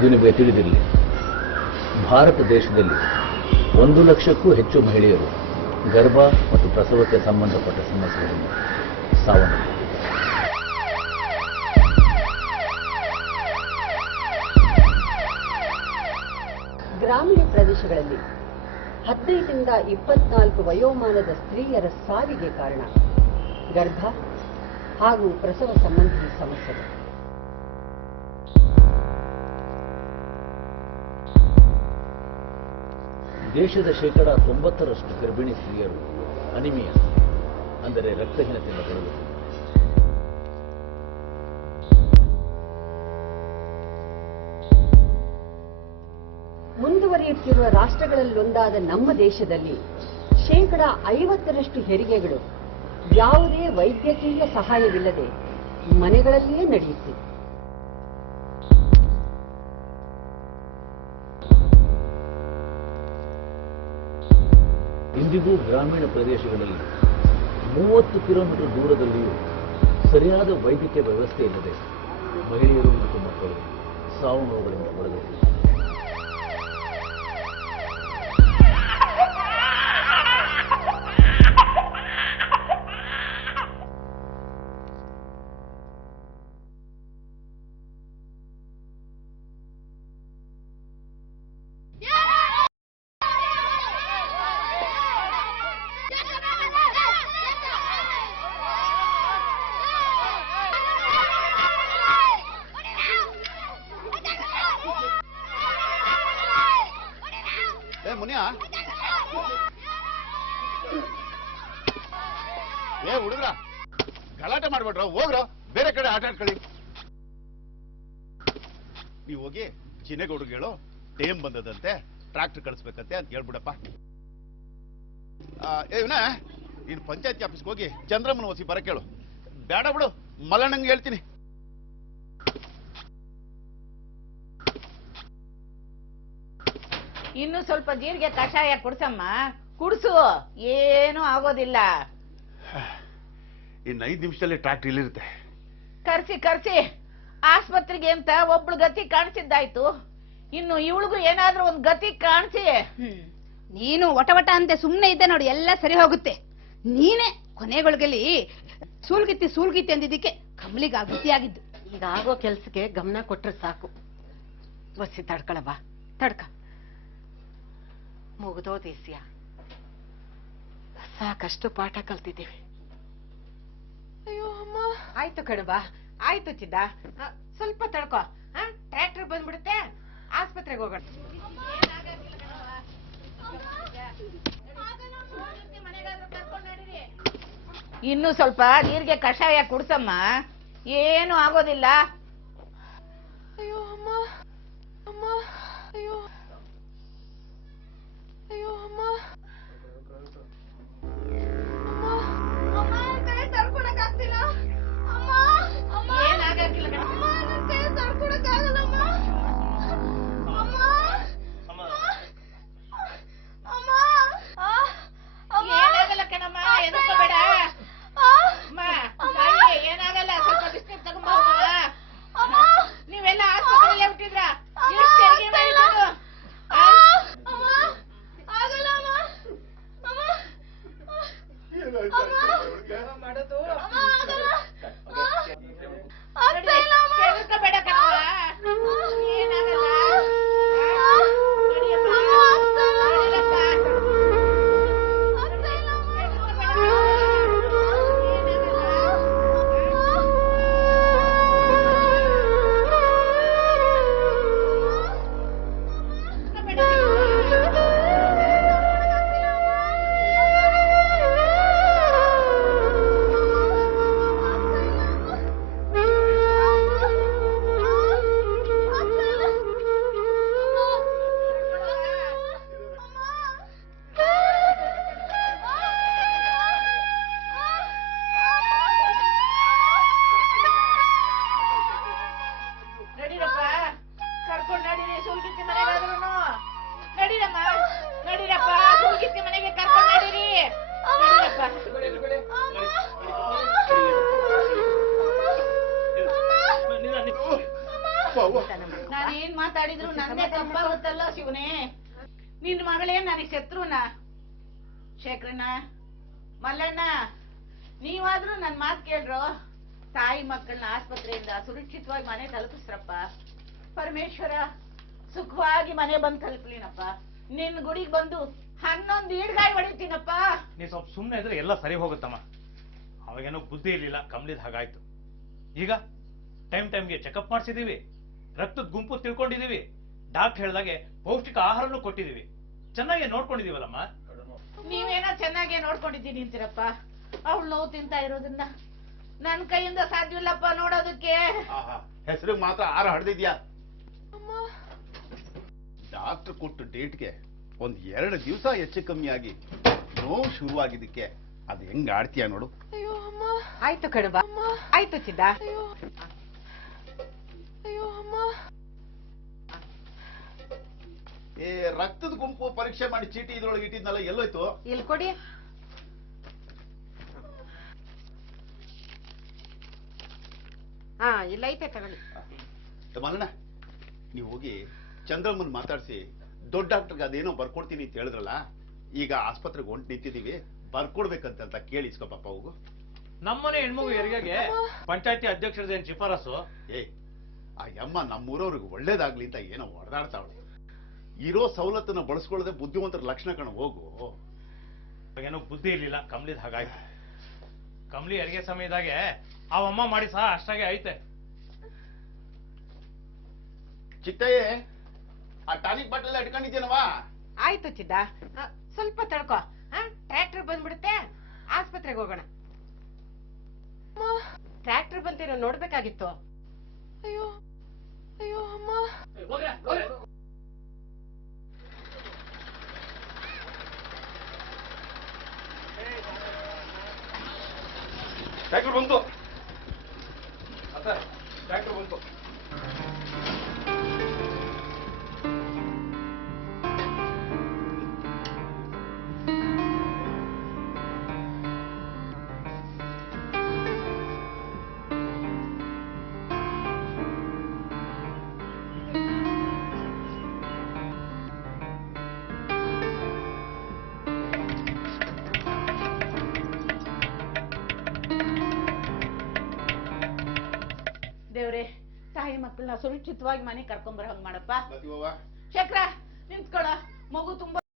ಇದು ನಿಮಗೆ ತಿಳಿದಿರಲಿ, ಭಾರತ ದೇಶದಲ್ಲಿ 1 ಲಕ್ಷಕ್ಕೂ ಹೆಚ್ಚು ಮಹಿಳೆಯರು ಗರ್ಭ ಮತ್ತು ಪ್ರಸವಕ್ಕೆ ಸಂಬಂಧಪಟ್ಟ ಸಮಸ್ಯೆಗಳಿಂದ ಸಾವನ್ನಪ್ಪಿದ್ದಾರೆ. ಗ್ರಾಮೀಣ ಪ್ರದೇಶಗಳಲ್ಲಿ 15 ರಿಂದ 24 ವಯೋಮಾನದ ಸ್ತ್ರೀಯರ ಸಾವಿಗೆ ಕಾರಣ ಗರ್ಭ ಹಾಗೂ ಪ್ರಸವ ಸಂಬಂಧಿ ಸಮಸ್ಯೆಗಳು. ದೇಶದ 90% ಗರ್ಭಿಣಿ ಸ್ತ್ರೀಯರು ಅನಿಮಿಯಾ ಅಂದರೆ ರಕ್ತಹೀನತೆಯಿಂದ ಬಳಲುತ್ತಿದ್ದಾರೆ. ಮುಂದುವರಿಯುತ್ತಿರುವ ರಾಷ್ಟ್ರಗಳಲ್ಲೊಂದಾದ ನಮ್ಮ ದೇಶದಲ್ಲಿ 50% ಹೆರಿಗೆಗಳು ಯಾವುದೇ ವೈದ್ಯಕೀಯ ಸಹಾಯವಿಲ್ಲದೆ ಮನೆಗಳಲ್ಲಿಯೇ ನಡೆಯುತ್ತಿದೆ. ಇಂದಿಗೂ ಗ್ರಾಮೀಣ ಪ್ರದೇಶಗಳಲ್ಲಿ 30 ಕಿಲೋಮೀಟರ್ ದೂರದಲ್ಲಿಯೂ ಸರಿಯಾದ ವೈದ್ಯಕೀಯ ವ್ಯವಸ್ಥೆ ಇಲ್ಲದೆ ಮಹಿಳೆಯರು ಮತ್ತು ಮಕ್ಕಳು ಸಾವು ನೋವುಗಳಿಂದ ಬಳಲುತ್ತಿದ್ದಾರೆ. ಮುನಿಯಾ, ಹುಡುಗ್ರ ಗಲಾಟೆ ಮಾಡ್ಬೇಡ್ರ, ಹೋಗ್ರ ಬೇರೆ ಕಡೆ ಆಟ ಆಡ್ಕೊಳ್ಳಿ. ನೀವು ಹೋಗಿ ಚಿನ್ನೇಗೌಡ್ರಿಗೆ ಹೇಳು, ಟೇಮ್ ಬಂದದಂತೆ, ಟ್ರಾಕ್ಟರ್ ಕಳಿಸ್ಬೇಕಂತೆ ಅಂತ ಹೇಳ್ಬಿಡಪ್ಪ. ಇವನ ನೀನು ಪಂಚಾಯತಿ ಆಫೀಸ್ಗೆ ಹೋಗಿ ಚಂದ್ರಮ್ಮನ ಹೊಸಿ ಬರ ಕೇಳು. ಬೇಡ ಬಿಡು, ಮಲ್ಲಣ್ಣಂಗೆ ಹೇಳ್ತೀನಿ. ಇನ್ನು ಸ್ವಲ್ಪ ಜೀರಿಗೆ ಕಷಾಯ ಕುಡ್ಸಮ್ಮ, ಕುಡ್ಸು, ಏನೂ ಆಗೋದಿಲ್ಲ. ಇನ್ನು 5 ನಿಮಿಷದಲ್ಲಿ ಟ್ರಾಕ್ಟರ್ ಇಲ್ಲಿರುತ್ತೆ. ಕರ್ಸಿ ಆಸ್ಪತ್ರೆಗೆ ಅಂತ ಒಬ್ಳು ಗತಿ ಕಾಣಿಸಿದ್ದಾಯ್ತು, ಇನ್ನು ಇವಳಿಗೂ ಏನಾದ್ರೂ ಒಂದ್ ಗತಿ ಕಾಣಿಸಿ. ನೀನು ಒಟ ಅಂತೆ ಸುಮ್ನೆ ಇದ್ದೆ ನೋಡಿ, ಎಲ್ಲ ಸರಿ ಹೋಗುತ್ತೆ. ನೀನೇ ಕೊನೆಗೊಳಗಲಿ ಸೂಲ್ಗಿತ್ತಿ ಅಂದಿದ್ದಕ್ಕೆ ಕಮಲಿಗೆ ಆ ಗತಿಯಾಗಿದ್ದು. ಈಗ ಆಗೋ ಕೆಲ್ಸಕ್ಕೆ ಗಮನ ಕೊಟ್ರೆ ಸಾಕು. ಬಸ್ಸಿ ತಡ್ಕಳ ಬಾ, ತಡ್ಕ. ಮುಗಿದೋದೇಸಿಯ, ಸಾಕಷ್ಟು ಪಾಠ ಕಲ್ತಿದ್ದೀವಿ. ಅಯ್ಯೋ ಅಮ್ಮ. ಆಯ್ತು ಕಣಬಾ, ಆಯ್ತು ಚಿದ್ದ, ಸ್ವಲ್ಪ ತಡ್ಕೋ. ಟ್ರ್ಯಾಕ್ಟರ್ ಬಂದ್ಬಿಡುತ್ತೆ, ಆಸ್ಪತ್ರೆಗೆ ಹೋಗೋಣ. ಇನ್ನು ಸ್ವಲ್ಪ ನೀರಿಗೆ ಕಷಾಯ ಕುಡ್ಸಮ್ಮ, ಏನು ಆಗೋದಿಲ್ಲ. ಅಯ್ಯೋ ಅಮ್ಮ, ಅಮ್ಮ, ಅಯ್ಯೋ ಅಯ್ಯೋ ಅಮ್ಮ, ಅಮ್ಮ, ಅಮ್ಮ, ಕೈ ತಡ್ಕೊಳಕ್ಕಾಗ್ತಿಲ್ಲ. ಅಮ್ಮ, ಅಮ್ಮ, ಏನಾಗಕ್ಕಿಲ್ಲ ಅಮ್ಮ, ನನ್ನ ಕೈ ತಡ್ಕೊಳಕ್ಕಾಗಲ್ಲಮ್ಮ. ಅಮ್ಮ, ಅಮ್ಮ, ಅಮ್ಮ, ಏನಾಗಲ್ಲ ಕಣಮ್ಮ, ಎದಕ್ಕೋಬೇಡ. ಏನಾಗಲ್ಲ, ಸ್ವಲ್ಪ ಬಿಸ್ಕೆಟ್ ತಗೊಂಬ. ನೀವೆಲ್ಲ ಆಸ್ಪತ್ರೆಯಲ್ಲೇ ಹುಟ್ಟಿದ್ರ, ತೆರಿಗೆ ಮಾಡಿದ್ರು. ಬೇಡ ಕಣವ, ಏನಾಗಲ್ಲ. ನಾನೇನ್ ಮಾತಾಡಿದ್ರು ನನ್ನೇ ತಪ್ಪಾಗುತ್ತಲ್ಲ ಶಿವನೇ. ನಿನ್ ಮಗಳೇ ನನಗೆ ಶತ್ರುನ. ಶೇಖರಣ್ಣ, ಮಲ್ಲಣ್ಣ, ನೀವಾದ್ರೂ ನನ್ ಮಾತು ಕೇಳ್ರು. ತಾಯಿ ಮಕ್ಕಳನ್ನ ಆಸ್ಪತ್ರೆಯಿಂದ ಸುರಕ್ಷಿತವಾಗಿ ಮನೆ ತಲುಪಿಸ್ರಪ್ಪ. ಪರಮೇಶ್ವರ ಸುಖವಾಗಿ ಮನೆ ಬಂದು ತಲುಪ್ಲಿನಪ್ಪ. ನಿನ್ ಗುಡಿಗೆ ಬಂದು 11 ಈಡ್ಗಾಯಿ ಹೊಡಿತೀನಪ್ಪ. ನೀ ಸ್ವಲ್ಪ ಸುಮ್ಮನೆ ಇದ್ರೆ ಎಲ್ಲ ಸರಿ ಹೋಗುತ್ತಮ್ಮ. ಅವಾಗೇನೋ ಬುದ್ಧಿ ಇರ್ಲಿಲ್ಲ, ಕಮ್ಲಿದ್ ಹಾಗಾಯ್ತು. ಈಗ ಟೈಮ್ಗೆ ಚೆಕಪ್ ಮಾಡಿಸಿದೀವಿ, ರಕ್ತದ ಗುಂಪು ತಿಳ್ಕೊಂಡಿದೀವಿ, ಡಾಕ್ಟರ್ ಹೇಳ್ದಾಗೆ ಪೌಷ್ಟಿಕ ಆಹಾರನೂ ಕೊಟ್ಟಿದೀವಿ, ಚೆನ್ನಾಗಿ ನೋಡ್ಕೊಂಡಿದೀವಲ್ಲಮ್ಮ. ನೀವೇನೋ ಚೆನ್ನಾಗೇ ನೋಡ್ಕೊಂಡಿದ್ದೀನಿ ಅಂತೀರಪ್ಪ. ಅವಳು ನೋವು ತಿಂತಾ ಇರೋದನ್ನ ನನ್ ಕೈಯಿಂದ ಸಾಧ್ಯವಿಲ್ಲಪ್ಪ ನೋಡೋದಕ್ಕೆ. ಹೆಸರು ಮಾತ್ರ ಆರ ಹಡ್ದಿದ್ಯಾ. ಡಾಕ್ಟರ್ ಕೊಟ್ಟು ಡೇಟ್ಗೆ 1-2 ದಿವಸ ಹೆಚ್ಚು ಕಮ್ಮಿ ಆಗಿ ನೋವು ಶುರುವಾಗಿದ್ದಕ್ಕೆ ಅದು ಹೆಂಗ್ ಆಡ್ತೀಯ ನೋಡು. ಆಯ್ತು ಕಣಬ, ಆಯ್ತು ಚಿನ್ನ. ಏ ರಕ್ತದ ಗುಂಪು ಪರೀಕ್ಷೆ ಮಾಡಿ ಚೀಟಿ ಇದ್ರೊಳಗೆ ಇಟ್ಟಿದ್ನಲ್ಲ, ಎಲ್ಲೋಯ್ತು? ಇಲ್ಲಿ ಕೊಡಿ. ಹಾ, ಇಲ್ಲ ಐತೆ ತಗೊಳ್ಳಿ. ಮಲ್ಲಣ್ಣ, ನೀವು ಹೋಗಿ ಚಂದ್ರಮ್ಮನ್ ಮಾತಾಡಿಸಿ ದೊಡ್ಡ ಡಾಕ್ಟರ್ಗೆ ಅದೇನೋ ಬರ್ಕೊಡ್ತೀನಿ ಅಂತ ಹೇಳಿದ್ರಲ್ಲ, ಈಗ ಆಸ್ಪತ್ರೆಗೆ ಹೊಂಟು ನಿಂತಿದ್ದೀವಿ, ಬರ್ಕೊಡ್ಬೇಕಂತ ಕೇಳಿ ಇಸ್ಕೊಪ್ಪ ಹೋಗು. ನಮ್ಮನೆ ಹೆಣ್ಮಗು ಹೆರಿಗೆಗೆ ಪಂಚಾಯತಿ ಅಧ್ಯಕ್ಷರದೇನು ಶಿಫಾರಸು? ಏ ಆ ಯಮ್ಮ ನಮ್ಮೂರವ್ರಿಗೆ ಒಳ್ಳೇದಾಗ್ಲಿ ಅಂತ ಏನೋ ಹೊಡೆದಾಡ್ತಾವಳೆ. ಇರೋ ಸವಲತ್ತನ್ನ ಬಳಸ್ಕೊಳ್ಳದೆ ಬುದ್ಧಿವಂತರ ಲಕ್ಷಣ ಕಣ. ಹೋಗು. ಏನೋ ಬುದ್ಧಿ ಇರ್ಲಿಲ್ಲ, ಕಮ್ಲಿದ್ ಹಾಗಾಯ್ತು. ಕಮ್ಲಿ ಹೆರಿಗೆ ಸಮಯದಾಗೆ ಅವಮ್ಮ ಮಾಡಿ ಸಹ ಅಷ್ಟಾಗೆ ಐತೆ. ಚಿಕ್ಕಯ್ಯ, ಆ ಟಾನಿಕ್ ಬಾಟಲ್ ಇಟ್ಕೊಂಡಿದ್ದೇನವಾ? ಆಯ್ತು ಚಿದ್ದ, ಸ್ವಲ್ಪ ತಡ್ಕೋ. ಟ್ರ್ಯಾಕ್ಟರ್ ಬಂದ್ಬಿಡುತ್ತೆ, ಆಸ್ಪತ್ರೆಗೆ ಹೋಗೋಣ. ಟ್ರ್ಯಾಕ್ಟರ್ ಬಂತೇನೋ ನೋಡ್ಬೇಕಾಗಿತ್ತು. ಅಯ್ಯೋ ಅಯ್ಯೋ ಅಮ್ಮ. ಟ್ರ್ಯಾಕ್ಟರ್ ಬಂತು ಟ್ರ್ಯಾಕ್ಟರ್ ಬಂತು. ದೇವ್ರೆ, ತಾಯಿ ಮಕ್ಕಳನ್ನ ಸುರಕ್ಷಿತವಾಗಿ ಮನೆ ಕರ್ಕೊಂಬರೋ ಹಂಗ್ ಮಾಡಪ್ಪ. ಮದುವೆ ಶೇಖರ, ನಿಂತ್ಕೊಳ್ಳ. ಮಗು ತುಂಬಾ